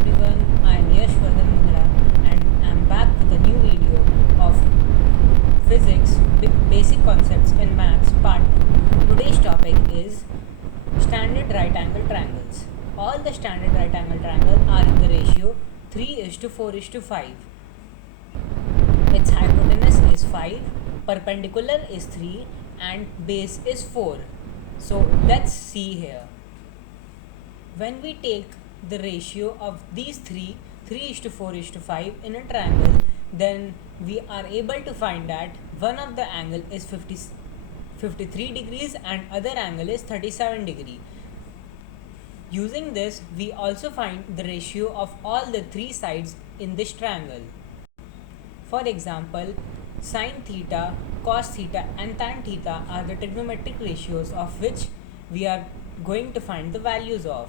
everyone, I am Yash Vardhan Mundra and I am back with a new video of physics basic concepts in maths part 2. Today's topic is standard right angle triangles. All the standard right angle triangles are in the ratio 3:4:5. Its hypotenuse is 5, perpendicular is 3 and base is 4. So let's see here. When we take the ratio of these 3:4:5 in a triangle, then we are able to find that one of the angle is 53 degrees and other angle is 37 degree. Using this, we also find the ratio of all the three sides in this triangle. For example, sine theta, cos theta and tan theta are the trigonometric ratios of which we are going to find the values of.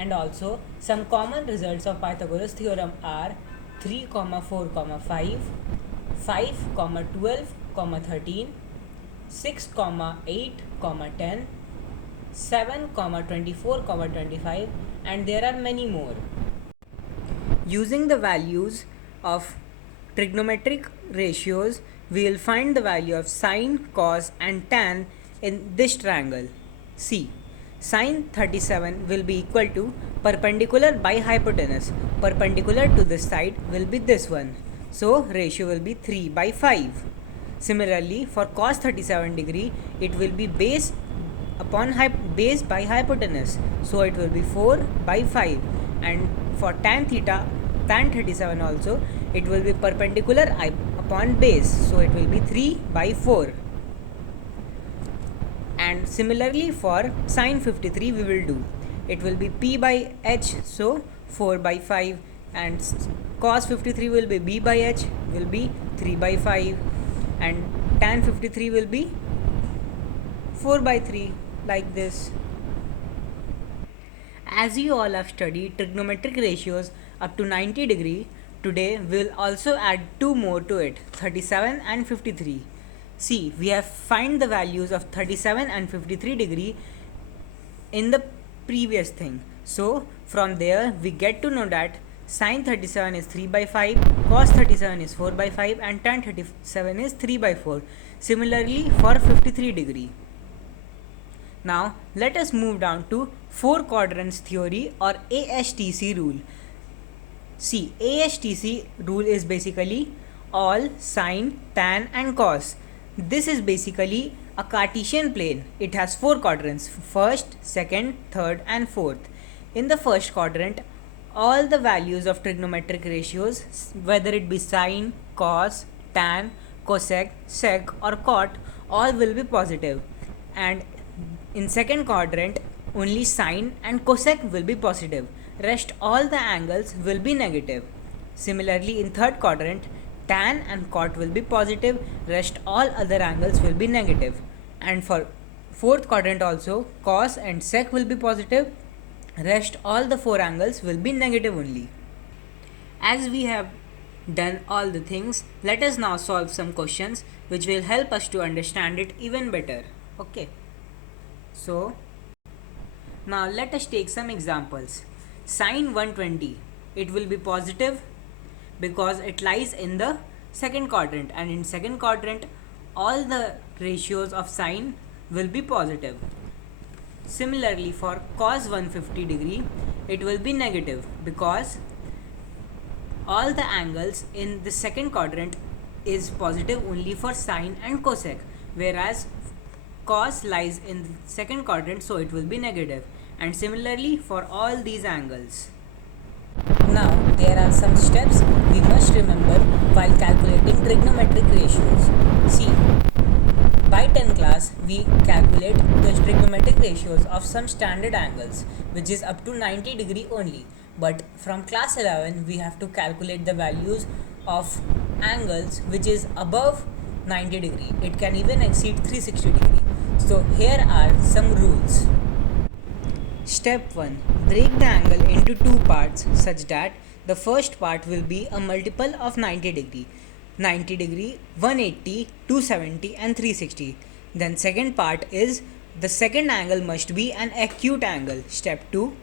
And also, some common results of Pythagoras theorem are 3, 4, 5, 5, 12, 13, 6, 8, 10, 7, 24, 25 and there are many more. Using the values of trigonometric ratios, we will find the value of sine, cos and tan in this triangle. See, sine 37 will be equal to perpendicular by hypotenuse. Perpendicular to this side will be this one. So, ratio will be 3/5. Similarly, for cos 37 degree, it will be base by hypotenuse. So, it will be 4/5. And for tan theta, tan 37 also, it will be perpendicular upon base. So, it will be 3/4. And similarly for sine 53 we will do. It will be P by H, so 4/5 and cos 53 will be B by H, will be 3/5 and tan 53 will be 4/3 like this. As you all have studied trigonometric ratios up to 90 degree, today we will also add two more to it, 37 and 53. See, we have find the values of 37 and 53 degree in the previous thing. So, from there we get to know that sine 37 is 3/5, cos 37 is 4/5 and tan 37 is 3/4. Similarly for 53 degree. Now, let us move down to 4 quadrants theory or ASTC rule. See, ASTC rule is basically all sine, tan and cos. This is basically a Cartesian plane. It has 4 quadrants, first, second, third and fourth. In the first quadrant, all the values of trigonometric ratios, whether it be sine, cos, tan, cosec, sec or cot, all will be positive. And in second quadrant, only sine and cosec will be positive. Rest all the angles will be negative. Similarly, in third quadrant, tan and cot will be positive, rest all other angles will be negative. And for fourth quadrant also, cos and sec will be positive, rest all the 4 angles will be negative only. As we have done all the things, let us now solve some questions which will help us to understand it even better. Okay. So, now let us take some examples. Sine 120, it will be positive because it lies in the second quadrant, and in second quadrant all the ratios of sine will be positive. Similarly for cos 150 degree, it will be negative because all the angles in the second quadrant is positive only for sine and cosec, whereas cos lies in the second quadrant, so it will be negative. And similarly for all these angles. Now, there are some steps we must remember while calculating trigonometric ratios. See, by 10 class, we calculate the trigonometric ratios of some standard angles, which is up to 90 degree only. But from class 11, we have to calculate the values of angles which is above 90 degree. It can even exceed 360 degree. So, here are some rules. Step 1. Break the angle into two parts such that the first part will be a multiple of 90 degree. 90 degree, 180, 270 and 360. Then second part is the second angle must be an acute angle. Step 2.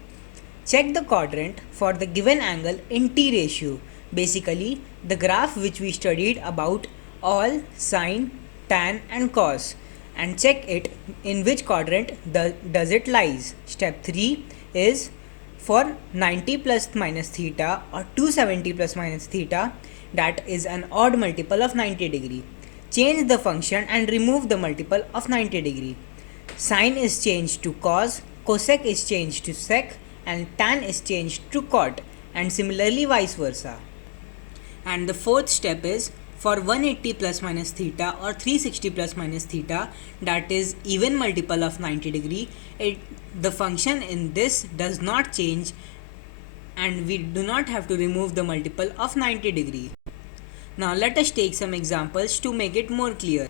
Check the quadrant for the given angle in T ratio. Basically, the graph which we studied about all sine, tan and cos, and check it in which quadrant does it lies. Step 3 is for 90 plus minus theta or 270 plus minus theta, that is an odd multiple of 90 degree. Change the function and remove the multiple of 90 degree. Sine is changed to cos, cosec is changed to sec, and tan is changed to cot, and similarly vice versa. And the fourth step is for 180 plus minus theta or 360 plus minus theta, that is even multiple of 90 degree, the function in this does not change and we do not have to remove the multiple of 90 degree. Now let us take some examples to make it more clear.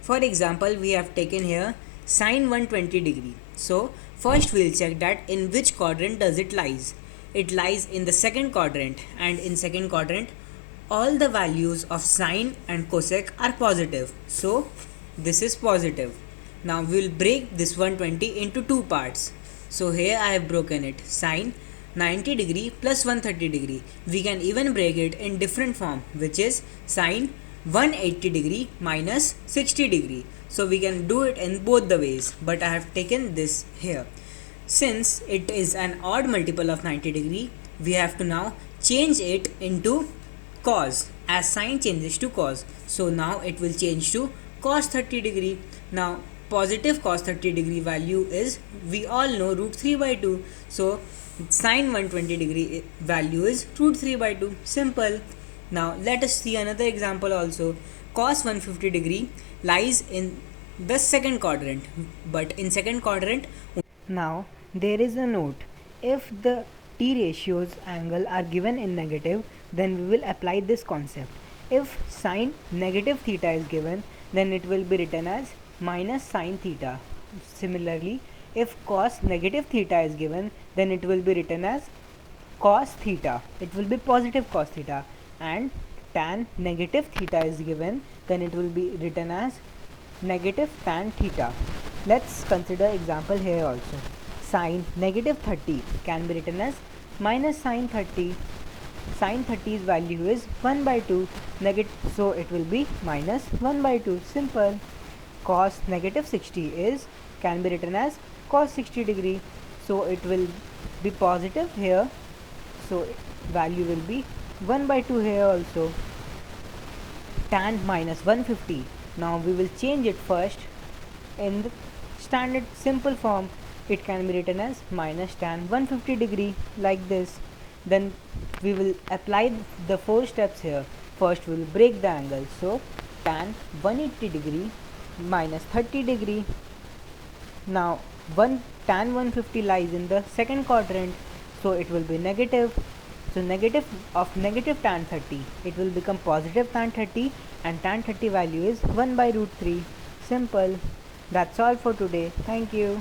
For example, we have taken here sine 120 degree. So first we'll check that in which quadrant does it lies. It lies in the second quadrant, and in second quadrant all the values of sine and cosec are positive. So this is positive. Now we will break this 120 into two parts. So here I have broken it, sine 90 degree plus 130 degree. We can even break it in different form, which is sine 180 degree minus 60 degree. So we can do it in both the ways, but I have taken this here. Since it is an odd multiple of 90 degree, we have to now change it into cos, as sine changes to cos. So now it will change to cos 30 degree. Now positive cos 30 degree value is, we all know, root 3 by 2. So sine 120 degree value is root 3 by 2. Simple. Now let us see another example also. Cos 150 degree lies in the second quadrant, but in second quadrant. Now there is a note. If the T ratios angle are given in negative, then we will apply this concept. If sine negative theta is given, then it will be written as minus sine theta. Similarly, if cos negative theta is given, then it will be written as cos theta. It will be positive cos theta. And tan negative theta is given, then it will be written as negative tan theta. Let's consider example here also. Sine negative 30 can be written as minus sine 30. Sine 30's value is 1 by 2, so it will be minus 1 by 2. Simple. Cos negative 60 can be written as cos 60 degree, so it will be positive here, so value will be 1 by 2 here also. Tan minus 150, now we will change it first in the standard simple form. It can be written as minus tan 150 degree, like this. Then we will apply the 4 steps here. First we will break the angle, so tan 180 degree minus 30 degree. Now tan 150 lies in the second quadrant, so it will be negative. So negative of negative tan 30, it will become positive tan 30, and tan 30 value is 1 by root 3. Simple. That's all for today. Thank you.